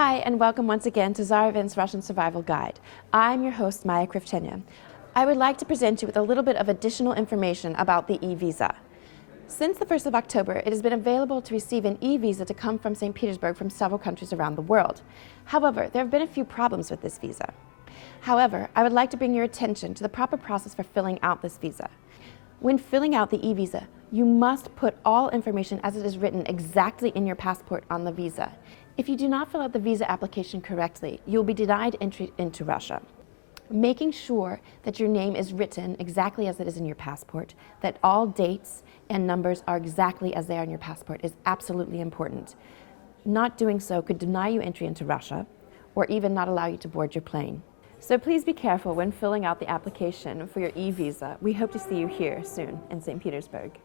Hi, and welcome once again to Zaravin's Russian Survival Guide. I'm your host, Maya Krivchenya. I would like to present you with a little bit of additional information about the e-visa. Since the 1st of October, it has been available to receive an e-visa to come from St. Petersburg from several countries around the world. However, there have been a few problems with this visa. However, I would like to bring your attention to the proper process for filling out this visa. When filling out the e-visa, you must put all information as it is written exactly in your passport on the visa. If you do not fill out the visa application correctly, you will be denied entry into Russia. Making sure that your name is written exactly as it is in your passport, that all dates and numbers are exactly as they are in your passport is absolutely important. Not doing so could deny you entry into Russia or even not allow you to board your plane. So please be careful when filling out the application for your e-visa. We hope to see you here soon in St. Petersburg.